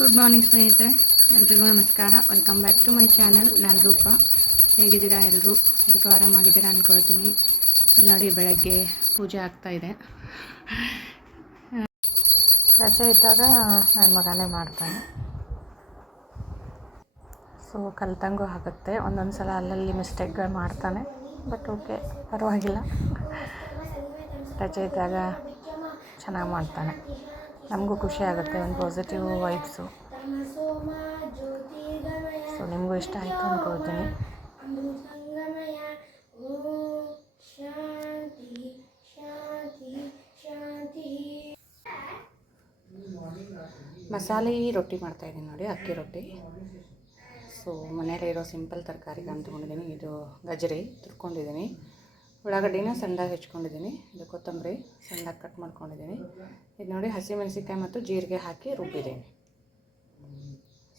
Good morning ಸ್ನೇಹಿತರೆ, ಎಲ್ರಿಗೂ ನಮಸ್ಕಾರ. Welcome back to my channel. ನಾನು ರೂಪ. ಹೇಗಿದ್ದೀರಾ ಎಲ್ಲರೂ? ಎಲ್ಲರೂ ಆರಾಮಾಗಿದ್ದೀರಾ ಅಂದ್ಕೊಳ್ತೀನಿ. ಇಲ್ಲಿ ನೋಡಿ, ಬೆಳಗ್ಗೆ ಪೂಜೆ ಆಗ್ತಾಯಿದೆ. ರಜೆ ಇದ್ದಾಗ ನನ್ನ ಮಗನೇ ಮಾಡ್ತಾನೆ. ಸೊ ಕಲ್ತಂಗೂ ಆಗುತ್ತೆ. ಒಂದೊಂದು ಸಲ ಅಲ್ಲಲ್ಲಿ ಮಿಸ್ಟೇಕ್ಗಳು ಮಾಡ್ತಾನೆ, ಬಟ್ ಓಕೆ, ಪರವಾಗಿಲ್ಲ. ರಜೆ ಇದ್ದಾಗ ಚೆನ್ನಾಗಿ ಮಾಡ್ತಾನೆ. ನಮಗೂ ಖುಷಿ ಆಗುತ್ತೆ, ಒಂದು ಪಾಸಿಟಿವ್ ವೈಬ್ಸು. ಸೊ ನಿಮಗೂ ಇಷ್ಟ ಆಯಿತು ಅಂದ್ಕೊಳ್ತೀನಿ. ಮಸಾಲೆ ರೊಟ್ಟಿ ಮಾಡ್ತಾಯಿದ್ದೀನಿ ನೋಡಿ, ಅಕ್ಕಿ ರೊಟ್ಟಿ. ಸೊ ಮನೇಲಿರೋ ಸಿಂಪಲ್ ತರಕಾರಿಗಳನ್ನ ತೊಗೊಂಡಿದ್ದೀನಿ. ಇದು ಗಜರಿ ತುರ್ಕೊಂಡಿದ್ದೀನಿ, ಉಳ್ಳಾಗಡ್ಡಿನ ಸಣ್ಣದಾಗಿ ಹೆಚ್ಕೊಂಡಿದ್ದೀನಿ, ಇದು ಕೊತ್ತಂಬರಿ ಸಣ್ಣದಾಗಿ ಕಟ್ ಮಾಡ್ಕೊಂಡಿದ್ದೀನಿ. ಇದು ನೋಡಿ, ಹಸಿಮೆಣಸಿನ್ಕಾಯಿ ಮತ್ತು ಜೀರಿಗೆ ಹಾಕಿ ರುಬ್ಬಿದ್ದೀನಿ.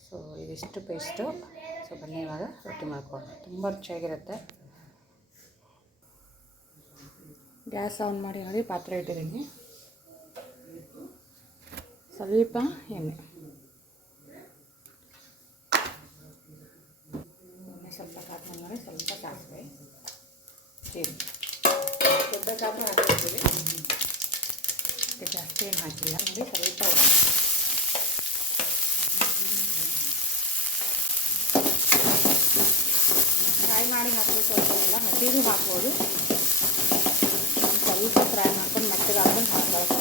ಸೊ ಇದಿಷ್ಟು ಪೇಸ್ಟು. ಸೊ ಬನ್ನಿ ಇವಾಗ ರೊಟ್ಟಿ ಮಾಡ್ಕೊಂಡು, ತುಂಬ ರುಚಿಯಾಗಿರುತ್ತೆ. ಗ್ಯಾಸ್ ಆನ್ ಮಾಡಿ ನೋಡಿ, ಪಾತ್ರೆ ಇಟ್ಟಿದ್ದೀನಿ. ಸ್ವಲ್ಪ ಎಣ್ಣೆ ಸ್ವಲ್ಪ ಹಾಕಿ ನೋಡಿ, ಸ್ವಲ್ಪ ಸಾಸಿವೆ, ಜೀರಿಗೆ, ದೊಡ್ಡ ಕಾಫಿ ಹಾಕಿರ್ತೀವಿ, ಜಾಸ್ತಿ ಏನು ಹಾಕಿಲ್ಲ ನೋಡಿ. ಸ್ವಲ್ಪ ಫ್ರೈ ಮಾಡಿ ಹಾಕಬೇಕು ಅಂತೆಲ್ಲ, ಹಸಿರು ಹಾಕ್ಬೋದು. ಸ್ವಲ್ಪ ಫ್ರೈ ಮಾಡ್ಕೊಂಡು ಮೆತ್ತಗೆ ಹಾಕೊಂಡು ಹಾಕ್ಬೋದು.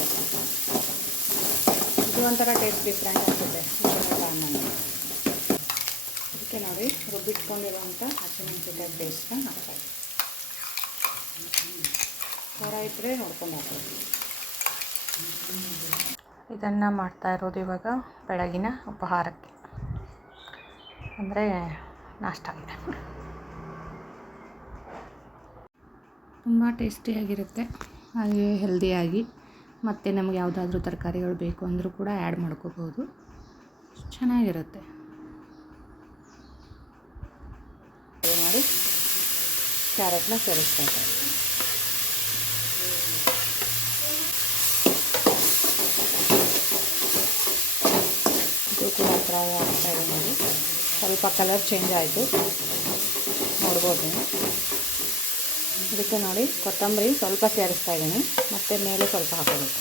ಇದು ಒಂಥರ ಟೇಸ್ಟ್ ಡಿಫ್ರೆಂಟ್ ಆಗ್ತದೆ ಟೈಮಲ್ಲಿ. ಅದಕ್ಕೆ ನೋಡಿ, ರುಬ್ಬಿಟ್ಕೊಂಡಿರೋಂಥ ಹಸಿಮೆಣಸಿನ್ಕಾಯಿ ಪೇಸ್ಟ್ನ ಹಾಕ್ತಾರೆ. ಖಾರ ಇದ್ದರೆ ನೋಡ್ಕೊಂಡು ಹಾಕೋದು. ಇದನ್ನು ಮಾಡ್ತಾ ಇರೋದು ಇವಾಗ ಬೆಳಗಿನ ಉಪಹಾರಕ್ಕೆ, ಅಂದರೆ ನಾಷ್ಟಾಗಿದೆ. ತುಂಬ ಟೇಸ್ಟಿಯಾಗಿರುತ್ತೆ, ಹಾಗೆ ಹೆಲ್ದಿಯಾಗಿ. ಮತ್ತು ನಮ್ಗೆ ಯಾವುದಾದ್ರೂ ತರಕಾರಿಗಳು ಬೇಕು ಅಂದರೂ ಕೂಡ ಆ್ಯಡ್ ಮಾಡ್ಕೋಬೋದು. ಚೆನ್ನಾಗಿರುತ್ತೆ ಮಾಡಿ. ಕ್ಯಾರೆಟ್ನ ಸೇರಿಸ್ತಾ ಇದ್ದಾರೆ. ಇದು ಕೂಡ ಫ್ರೈ ಆಗ್ತಾಯಿದೆ ನೋಡಿ. ಸ್ವಲ್ಪ ಕಲರ್ ಚೇಂಜ್ ಆಯಿತು, ನೋಡ್ಬೋದು ನೀವು. ಇದಕ್ಕೆ ನೋಡಿ, ಕೊತ್ತಂಬರಿ ಸ್ವಲ್ಪ ಸೇರಿಸ್ತಾ ಇದ್ದೀನಿ, ಮತ್ತು ಮೇಲೆ ಸ್ವಲ್ಪ ಹಾಕೋಬೇಕು.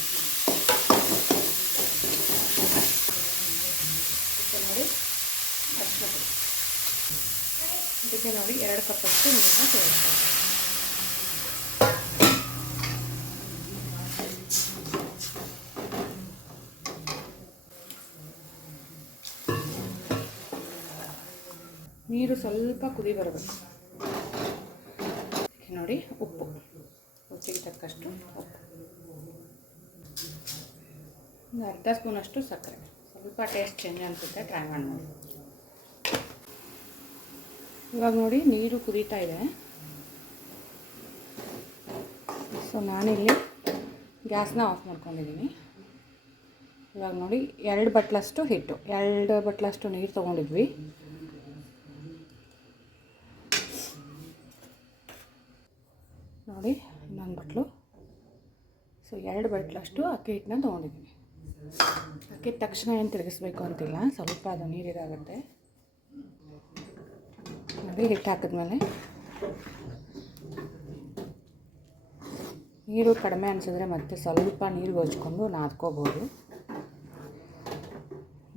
ಇದಕ್ಕೆ ನೋಡಿ 2 ಕಪ್ಪಷ್ಟು ನೀರನ್ನ ಸೇರಿಸ್ತಾ ಇದ್ದೀನಿ. ನೀರು ಸ್ವಲ್ಪ ಕುದಿ ಬರಬೇಕು. ನೋಡಿ, ಉಪ್ಪು ರುಚಿಗೆ ತಕ್ಕಷ್ಟು ಉಪ್ಪು, ಒಂದು ಅರ್ಧ ಸ್ಪೂನಷ್ಟು ಸಕ್ಕರೆ. ಸ್ವಲ್ಪ ಟೇಸ್ಟ್ ಚೇಂಜ್ ಅನಿಸುತ್ತೆ, ಟ್ರೈ ಮಾಡಿ ನೋಡಿ. ಇವಾಗ ನೋಡಿ, ನೀರು ಕುದೀತಾ ಇದೆ. ಸೊ ನಾನಿಲ್ಲಿ ಗ್ಯಾಸ್ನ ಆಫ್ ಮಾಡ್ಕೊಂಡಿದ್ದೀನಿ. ಇವಾಗ ನೋಡಿ, 2 ಬಟ್ಲಷ್ಟು ಹಿಟ್ಟು, 2 ಬಟ್ಲಷ್ಟು ನೀರು ತೊಗೊಂಡಿದ್ವಿ. ನೋಡಿ, ಇನ್ನೊಂದು ಬಟ್ಲು. ಸೊ 2 ಬಟ್ಲಷ್ಟು ಅಕ್ಕಿ ಹಿಟ್ಟನ್ನ ತೊಗೊಂಡಿದ್ದೀನಿ. ಅಕ್ಕಿ ತಕ್ಷಣ ಏನು ತಿರುಗಿಸ್ಬೇಕು ಅಂತಿಲ್ಲ, ಸ್ವಲ್ಪ ಅದು ನೀರಿದಾಗುತ್ತೆ. ನೋಡಿ, ಹಿಟ್ಟು ಹಾಕಿದ್ಮೇಲೆ ನೀರು ಕಡಿಮೆ ಅನಿಸಿದ್ರೆ ಮತ್ತೆ ಸ್ವಲ್ಪ ನೀರು ಗೊಜ್ಕೊಂಡು ನಾದ್ಕೋಬೋದು.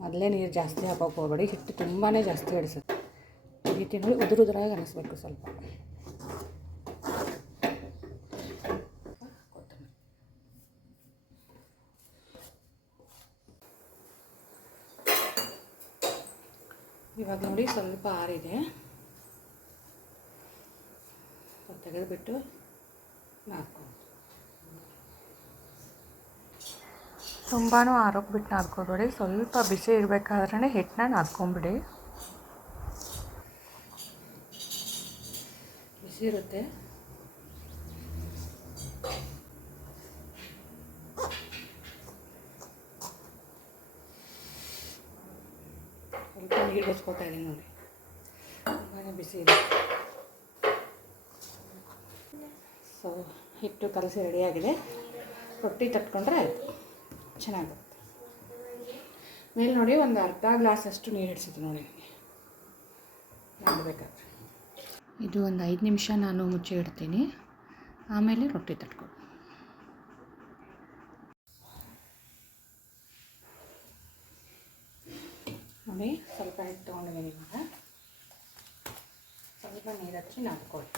ಮೊದಲೇ ನೀರು ಜಾಸ್ತಿ ಹಾಕೋಕೆ ಹೋಗಬೇಡಿ, ಹಿಟ್ಟು ತುಂಬಾ ಜಾಸ್ತಿ ಹಿಡಿಸುತ್ತೆ. ಈ ರೀತಿ ನೋಡಿ, ಉದುರಾಗಿ ಅನ್ನಿಸ್ಬೇಕು ಸ್ವಲ್ಪ. ಇವಾಗ ನೋಡಿ, ಸ್ವಲ್ಪ ಆರಿದೆ. ತೆಗೆದುಬಿಟ್ಟು ನಾದ್ಕೊಂಡು, ತುಂಬಾ ಆರೋಗ್ಯ ಬಿಟ್ಟು ನಾದ್ಕೊಬೇಡಿ. ಸ್ವಲ್ಪ ಬಿಸಿ ಇರಬೇಕಾದ್ರೆ ಹಿಟ್ಟನ್ನ ನಾದ್ಕೊಂಬಿಡಿ. ಬಿಸಿ ಇರುತ್ತೆ. ಸ್ವಲ್ಪ ನೀರು ಬಚ್ಕೋತಾ ಇದ್ದೀನಿ ನೋಡಿ, ತುಂಬಾ ಬಿಸಿ ಇದೆ. ಸೊ ಹಿಟ್ಟು ಕಲಸಿ ರೆಡಿಯಾಗಿದೆ. ರೊಟ್ಟಿ ತಟ್ಕೊಂಡ್ರೆ ಆಯಿತು, ಚೆನ್ನಾಗಿರುತ್ತೆ. ಮೇಲೆ ನೋಡಿ ಒಂದು ಅರ್ಧ ಗ್ಲಾಸಷ್ಟು ನೀರು ಇಡಿಸಿದ್ದು ನೋಡಿ ಮಾಡಬೇಕಾದ್ರೆ. ಇದು ಒಂದು 5 ನಿಮಿಷ ನಾನು ಮುಚ್ಚಿ ಇಡ್ತೀನಿ, ಆಮೇಲೆ ರೊಟ್ಟಿ ತಟ್ಕೊಂಡು ನೋಡಿ. ಸ್ವಲ್ಪ ಹಿಟ್ಟು ತೊಗೊಂಡಿದ್ದೀನಿ, ಇವಾಗ ಸ್ವಲ್ಪ ನೀರು ಹಚ್ಚಿ ನಾದ್ಕೊಳ್ಳಿ.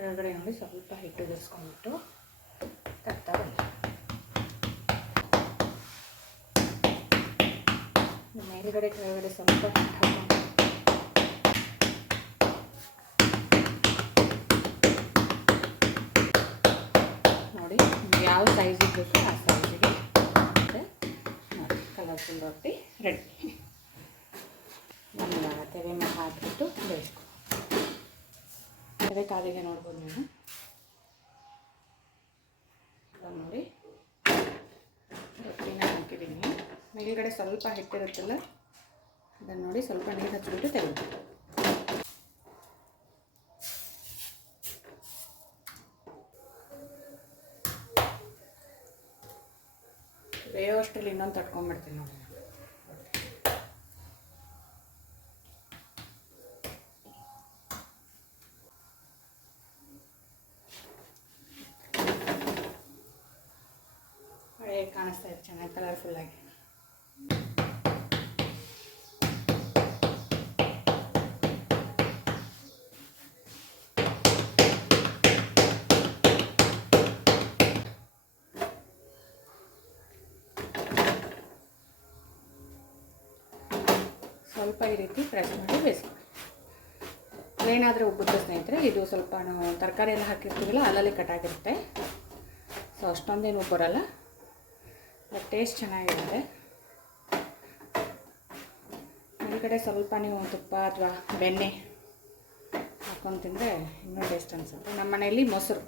ಕೆಳಗಡೆ ನೋಡಿ ಸ್ವಲ್ಪ ಹಿಟ್ಟು ಬೆರೆಸ್ಕೊಂಡ್ಬಿಟ್ಟು ತಟ್ತಾ ಬನ್ನಿ. ಮೇಲ್ಗಡೆ ಕೆಳಗಡೆ ಸ್ವಲ್ಪ ಹಿಟ್ಟು ಹಾಕೊಂಡು ನೋಡಿ, ನಿಮ್ಗೆ ಯಾವ ಸೈಜಿಗೆ ಬೇಕೋ ಆ ಸೈಜಿಗೆ ಮತ್ತು ನೋಡಿ ಕಲರ್ಫುಲ್ ರೊಟ್ಟಿ ರೆಡಿ. ಒಂದು ತೆವೆ ಮೇಲೆ ಹಾಕಿಬಿಟ್ಟು ಬೇಯಿಸ್ಕೊ. ಕಾಲಿಗೆ ನೋಡ್ಬೋದು ನೀವು. ನೋಡಿ ರೊಟ್ಟಿನ ಹಾಕಿದ್ದೀನಿ, ಮೇಲ್ಗಡೆ ಸ್ವಲ್ಪ ಹಿಟ್ಟಿರುತ್ತಲ್ಲ ಅದನ್ನು ನೋಡಿ ಸ್ವಲ್ಪ ನೀರು ಹಚ್ಚಿಬಿಟ್ಟು ತೆಗೆದು ಬೇಯೋಷ್ಟರಲ್ಲಿ ಇನ್ನೊಂದು ತಟ್ಕೊಂಡ್ಬಿಡ್ತೀನಿ ನೋಡಿ. ಕಾಣಿಸ್ತಾ ಇದೆ ಚೆನ್ನಾಗಿ ಕಲರ್ಫುಲ್ಲಾಗಿ. ಸ್ವಲ್ಪ ಈ ರೀತಿ ಪ್ರೆಸ್ ಮಾಡಿ ಬೇಯಿಸಿ. ಏನಾದರೂ ಉಬ್ಬುತ್ತೆ ಸ್ನೇಹಿತರೆ, ಇದು ಸ್ವಲ್ಪ ನಾವು ತರಕಾರಿ ಎಲ್ಲ ಹಾಕಿರ್ತೀವಲ್ಲ ಅಲ್ಲಲ್ಲಿ ಕಟ್ಟಾಗಿರುತ್ತೆ, ಸೊ ಅಷ್ಟೊಂದೇನು ಉಬ್ಬರಲ್ಲ, ಬಟ್ ಟೇಸ್ಟ್ ಚೆನ್ನಾಗಿರುತ್ತೆ. ಮೇಲ್ಗಡೆ ಸ್ವಲ್ಪ ನೀವು ತುಪ್ಪ ಅಥವಾ ಬೆಣ್ಣೆ ಹಾಕೊಂಡು ತಿಂದರೆ ಇನ್ನೂ ಟೇಸ್ಟ್ ಅನಿಸುತ್ತೆ. ನಮ್ಮ ಮನೆಯಲ್ಲಿ ಮೊಸರು.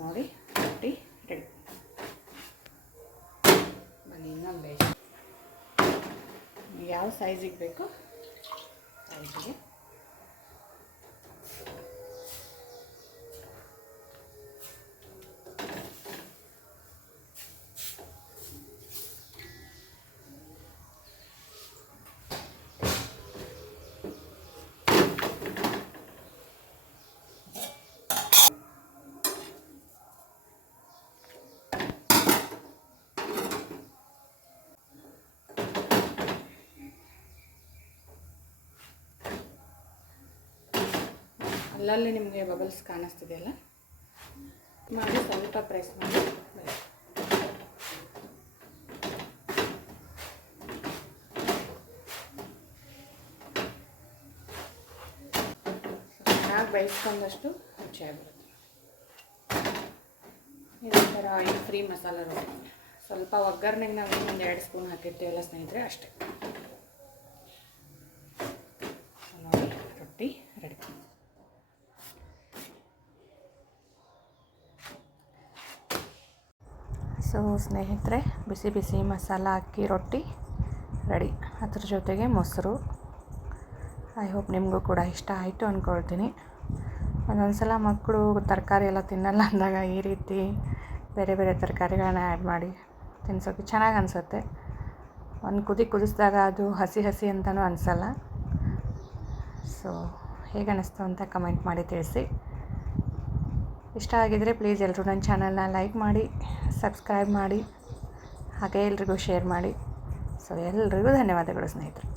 ನೋಡಿ ರೊಟ್ಟಿ ರೆಡಿ. ಬನ್ನಿ ಇನ್ನೊಂದು ಬೇಯಿಸಿ. ಯಾವ ಸೈಜಿಗೆ ಬೇಕೋ ಸೈಜಿಗೆ ಅಲ್ಲಲ್ಲಿ ನಿಮಗೆ ಬಬಲ್ಸ್ ಕಾಣಿಸ್ತಿದೆಯಲ್ಲ, ಮಾಡಿ ಸ್ವಲ್ಪ ಪ್ರೆಸ್ ಮಾಡಿ ಚೆನ್ನಾಗಿ ಬೇಯಿಸ್ಕೊಂಡಷ್ಟು ರುಚಿ ಆಗಿಬಿಡುತ್ತೆ. ಇದೇ ಥರ ಆಯಿಲ್ ಫ್ರೀ ಮಸಾಲ ರೊಟ್ಟಿ. ಸ್ವಲ್ಪ ಒಗ್ಗರಣೆಗೆ ನಾವು ಒಂದು 2 ಸ್ಪೂನ್ ಹಾಕಿರ್ತೀವಲ್ಲ ಸ್ನೇಹಿತರೆ, ಅಷ್ಟೇ. ನೋಡಿ ರೊಟ್ಟಿ ರೆಡಿ. ಸೊ ಸ್ನೇಹಿತರೆ, ಬಿಸಿ ಬಿಸಿ ಮಸಾಲ ಅಕ್ಕಿ ರೊಟ್ಟಿ ರೆಡಿ. ಅದ್ರ ಜೊತೆಗೆ ಮೊಸರು. ಐ ಹೋಪ್ ನಿಮಗೂ ಕೂಡ ಇಷ್ಟ ಆಯಿತು ಅಂದ್ಕೊಳ್ತೀನಿ. ಒಂದೊಂದು ಸಲ ಮಕ್ಕಳು ತರಕಾರಿ ಎಲ್ಲ ತಿನ್ನಲ್ಲ ಅಂದಾಗ ಈ ರೀತಿ ಬೇರೆ ಬೇರೆ ತರಕಾರಿಗಳನ್ನ ಆ್ಯಡ್ ಮಾಡಿ ತಿನ್ಸೋಕ್ಕೆ ಚೆನ್ನಾಗಿ ಅನಿಸುತ್ತೆ. ಒಂದು ಕುದಿಸಿದಾಗ ಅದು ಹಸಿ ಹಸಿ ಅಂತಲೂ ಅನಿಸಲ್ಲ. ಸೊ ಹೇಗೆ ಅನ್ನಿಸ್ತು ಅಂತ ಕಮೆಂಟ್ ಮಾಡಿ ತಿಳಿಸಿ. ಇಷ್ಟ ಆಗಿದರೆ ಪ್ಲೀಸ್ ಎಲ್ಲರೂ ನನ್ನ ಚಾನಲ್ನ ಲೈಕ್ ಮಾಡಿ, ಸಬ್ಸ್ಕ್ರೈಬ್ ಮಾಡಿ, ಹಾಗೆ ಎಲ್ರಿಗೂ ಶೇರ್ ಮಾಡಿ. ಸೊ ಎಲ್ರಿಗೂ ಧನ್ಯವಾದಗಳು ಸ್ನೇಹಿತರೆ.